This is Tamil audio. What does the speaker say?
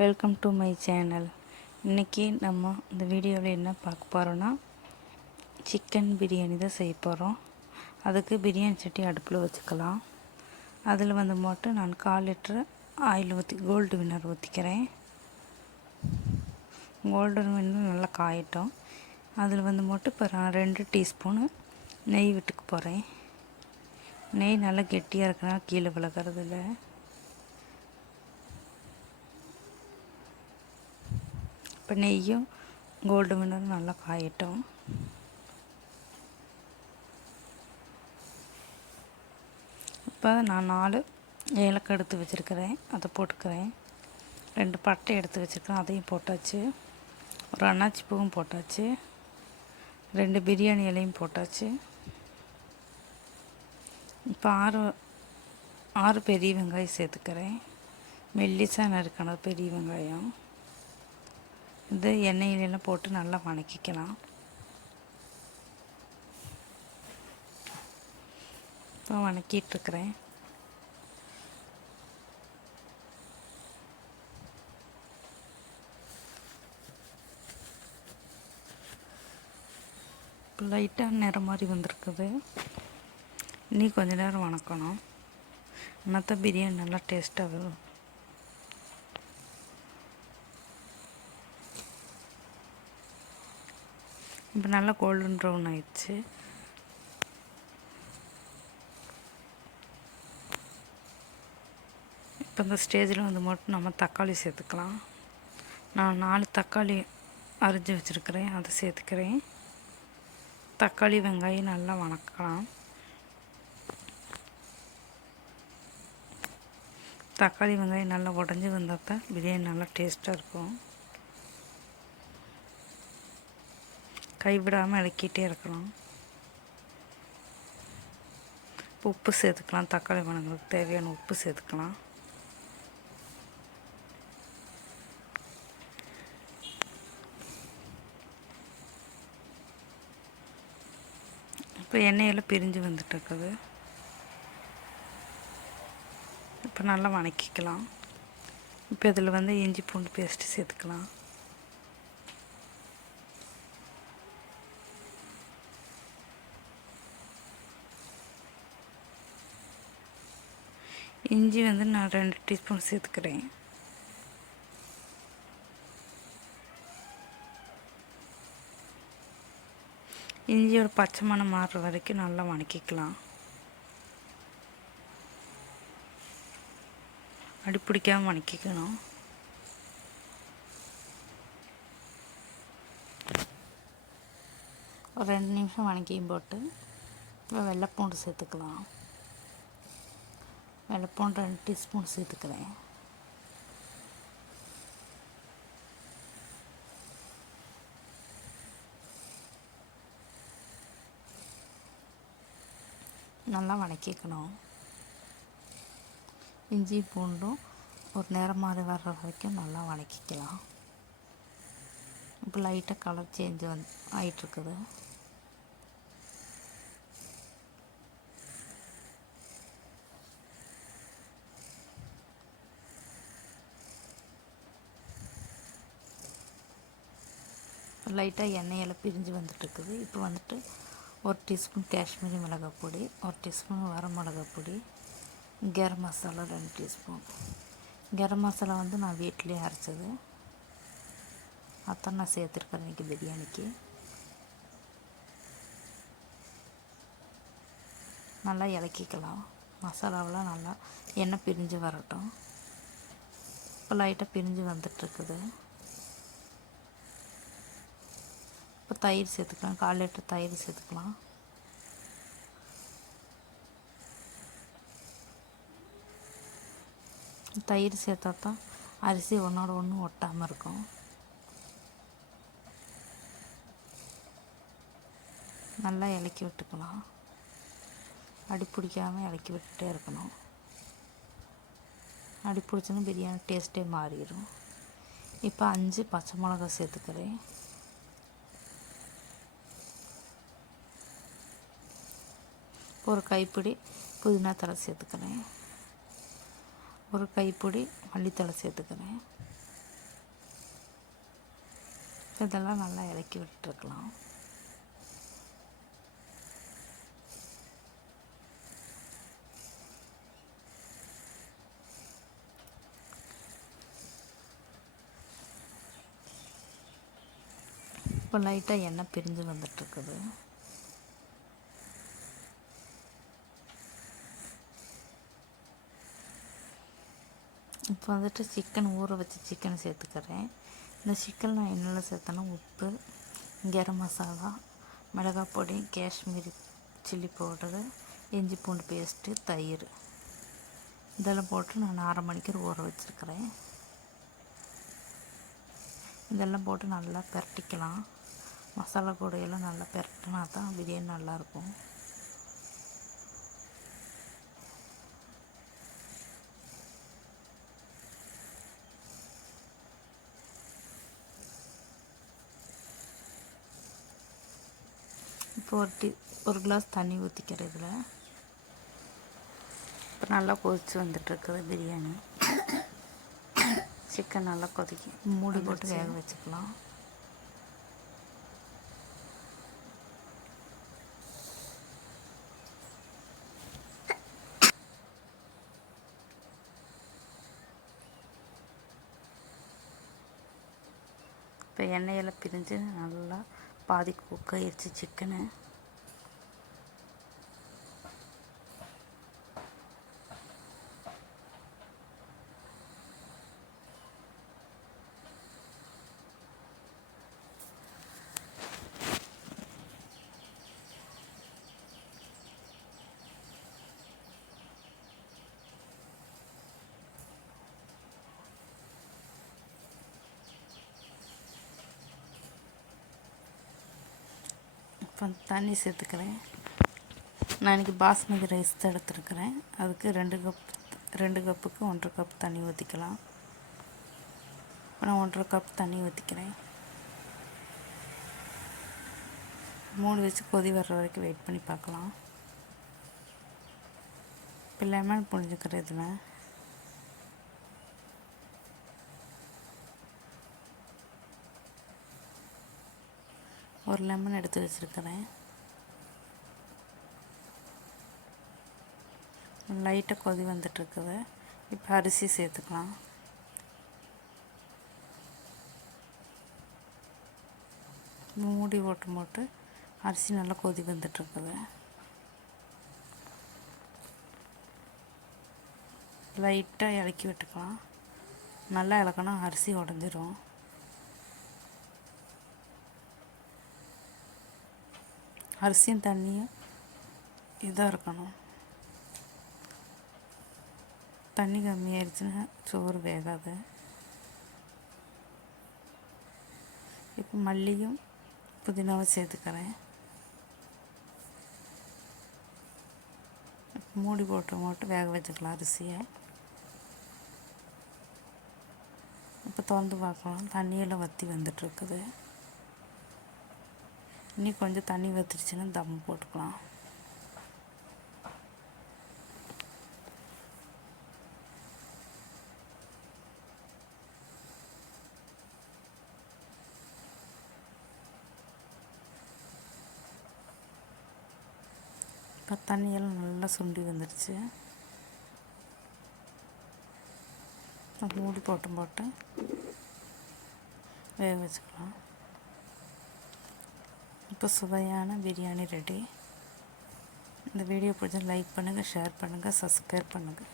வெல்கம் டு மை சேனல் இன்றைக்கி நம்ம இந்த வீடியோவில் என்ன பார்க்க போகிறோன்னா சிக்கன் பிரியாணி தான் செய்ய போகிறோம் அதுக்கு பிரியாணி சட்டி அடுப்பில் வச்சுக்கலாம். அதில் வந்து மட்டும் நான் கால் லிட்டர் ஆயில் ஊற்றி கோல்டு வின்னர் ஊற்றிக்கிறேன் கோல்டு வின்னர் நல்லா காயட்டும். அதில் வந்து மட்டும் இப்போ நான் ரெண்டு டீஸ்பூனு நெய் விட்டுக்கு போகிறேன் நெய் நல்லா கெட்டியாக இருக்கனால கீழே விளக்குறது இல்லை இப்போ நெய்யும் கோல்டு வின்னரும் நல்லா காயட்டும் இப்போ நான் நாலு ஏலக்காய் எடுத்து வச்சுருக்கிறேன் அதை போட்டுக்கிறேன் ரெண்டு பட்டை எடுத்து வச்சுருக்கிறேன் அதையும் போட்டாச்சு ஒரு அன்னாச்சி பூவும் போட்டாச்சு ரெண்டு பிரியாணி இலையும் போட்டாச்சு இப்போ ஆறு ஆறு பெரிய வெங்காயம் சேர்த்துக்கிறேன் மெல்லிசாக நறுக்கணும் பெரிய வெங்காயம் இது எண்ணெயிலெல்லாம் போட்டு நல்லா வணக்கிக்கலாம். இப்போ வணக்கிட்டுருக்குறேன் லைட்டாக நிறம் மாதிரி வந்திருக்குது. இன்னும் கொஞ்ச நேரம் வணக்கணும். மற்ற பிரியாணி நல்லா டேஸ்ட்டாக வரும். இப்போ நல்லா கோல்டன் ப்ரௌன் ஆயிடுச்சு. இப்போ இந்த ஸ்டேஜில் வந்து மட்டும் நம்ம தக்காளி சேர்த்துக்கலாம். நான் நாலு தக்காளி அரிஞ்சு வச்சுருக்கிறேன். அதை சேர்த்துக்கிறேன். தக்காளி வெங்காயம் நல்லா வணக்கலாம். தக்காளி வெங்காயம் நல்லா உடஞ்சி வந்தால் தான் பிரியாணி நல்லா டேஸ்ட்டாக இருக்கும். கைவிடாமல் இறக்கிட்டே இருக்கலாம் உப்பு சேர்த்துக்கலாம். தக்காளி பழங்களுக்கு தேவையான உப்பு சேர்த்துக்கலாம். இப்போ எண்ணெயெல்லாம் பிரிஞ்சு வந்துட்டுருக்குது இப்போ நல்லா வணக்கிக்கலாம். இப்போ இதில் வந்து இஞ்சி பூண்டு பேஸ்ட்டு சேர்த்துக்கலாம். இஞ்சி வந்து நான் ரெண்டு டீஸ்பூன் சேர்த்துக்கிறேன். இஞ்சியோட பச்சை மணம் மாறுற வரைக்கும் நல்லா வணக்கிக்கலாம். அடி பிடிக்காமல் வணக்கிக்கணும். ஒரு ரெண்டு நிமிஷம் வணக்கியும் போட்டு இப்போ வெள்ளைப்பூண்டு சேர்த்துக்கலாம். வெள்ளைப்பூண்டு ரெண்டு டீஸ்பூன் சேர்த்துக்கிறேன். நல்லா வணக்கிக்கணும். இஞ்சி பூண்டும் ஒரு நேரம் மாதிரி வர்ற வரைக்கும் நல்லா வணக்கிக்கலாம். இப்போ லைட்டாக கலர் சேஞ்ச் வந்து ஆகிட்டுருக்குது லைட்டாக எண்ணெயில் பிரிஞ்சு வந்துட்டுருக்குது. இப்போ வந்துட்டு ஒரு டீஸ்பூன் காஷ்மீரி மிளகாய் பொடி ஒரு டீஸ்பூன் வர மிளகாய் பொடி கரம் மசாலா ரெண்டு டீஸ்பூன். கரம் மசாலா வந்து நான் வீட்டிலே அரைச்சது. அதான் நான் சேர்த்துருக்கேன் இன்றைக்கி பிரியாணிக்கு. நல்லா இலக்கிக்கலாம். மசாலாவெலாம் நல்லா எண்ணெய் பிரிஞ்சு வரட்டும். இப்போ லைட்டாக பிரிஞ்சு வந்துட்டுருக்குது. தயிர் சேர்த்துக்கலாம். கால் லிட்டர் தயிர் சேர்த்துக்கலாம். தயிர் சேர்த்தா தான் அரிசி ஒன்றோட ஒன்று ஒட்டாமல் இருக்கும். நல்லா இலக்கி விட்டுக்கலாம். அடி பிடிக்காமல் இலக்கி விட்டுட்டே இருக்கணும். அடி பிடிச்சோன்னா பிரியாணி டேஸ்ட்டே மாறிடும். இப்போ அஞ்சு பச்சை மிளகா சேர்த்துக்கிறேன். ஒரு கைப்பிடி புதினா தலை சேர்த்துக்கிறேன். ஒரு கைப்பிடி மல்லித்தலை சேர்த்துக்கிறேன். இதெல்லாம் நல்லா இறக்கி விட்டுருக்கலாம். இப்போ லைட்டாக எண்ணெய் பிரிஞ்சு வந்துட்டுருக்குது. இப்போ வந்துட்டு சிக்கன் ஊற வச்சு சிக்கன் சேர்த்துக்கிறேன். இந்த சிக்கன் நான் என்னெல்லாம் சேர்த்தேன்னா உப்பு கரம் மசாலா மிளகாய் பொடி காஷ்மீரி சில்லி பவுடரு இஞ்சி பூண்டு பேஸ்ட்டு தயிர். இதெல்லாம் போட்டு நான் அரை மணிக்கு ஊற வச்சுருக்கிறேன். இதெல்லாம் போட்டு நல்லா பரட்டிக்கலாம். மசாலா கூடையெல்லாம் நல்லா பரட்டினா தான் பிரியாணி நல்லாயிருக்கும் இப்போ ஒரு டி ஒரு கிளாஸ் தண்ணி ஊற்றிக்கிறேன் இதில் இப்போ நல்லா கொதிச்சு வந்துட்டுருக்குது பிரியாணி. சிக்கன் நல்லா கொதிக்கி. மூடி போட்டு வேக வச்சுக்கலாம். இப்போ எண்ணெயெல்லாம் பிரிஞ்சு நல்லா பாதி குக் ஆயிடுச்சு சிக்கனு இப்போ தண்ணி சேர்த்துக்கிறேன். நான் இன்றைக்கி பாஸ்மதி ரைஸ் தான் எடுத்துருக்கிறேன். அதுக்கு ரெண்டு கப் ரெண்டு கப்புக்கு ஒன்றரை கப் தண்ணி ஊற்றிக்கலாம் இப்போ நான் ஒன்றரை கப் தண்ணி ஊற்றிக்கிறேன் மூடி வச்சு கொதி வர்ற வரைக்கும் வெயிட் பண்ணி பார்க்கலாம். இப்போ லெமன் புழிஞ்சுக்கிறேன் ஒரு லெமன் எடுத்து வச்சுருக்கிறேன். லைட்டாக கொதி வந்துட்டுருக்குது. இப்போ அரிசி சேர்த்துக்கலாம். மூடி போட்டு போட்டு அரிசி நல்லா கொதி வந்துட்டுருக்குது. லைட்டாக இலக்கி விட்டுக்கலாம். நல்லா இலக்கணும் அரிசி உடஞ்சிரும். அரிசியும் தண்ணியும் இதாக இருக்கணும். தண்ணி கம்மியாயிருச்சுன்னா சோறு வேகாது. இப்போ மல்லியும் புதினாவும் சேர்த்துக்கிறேன். மூடி போட்டு போட்டு வேக வச்சுக்கலாம் அரிசியை. இப்போ திறந்து பார்க்கலாம். தண்ணியெல்லாம் வற்றி வந்துட்டுருக்குது. இன்னும் கொஞ்சம் தண்ணி வத்துருச்சுன்னா தம் போட்டுக்கலாம். இப்போ தண்ணியெல்லாம் நல்லா சுண்டி வந்துடுச்சு மூடி போட்டும் போட்டு வேக வச்சுக்கலாம். இப்போ சுவையான பிரியாணி ரெடி இந்த வீடியோ பிடிச்சா லைக் பண்ணுங்கள் ஷேர் பண்ணுங்கள் சப்ஸ்கிரைப் பண்ணுங்கள்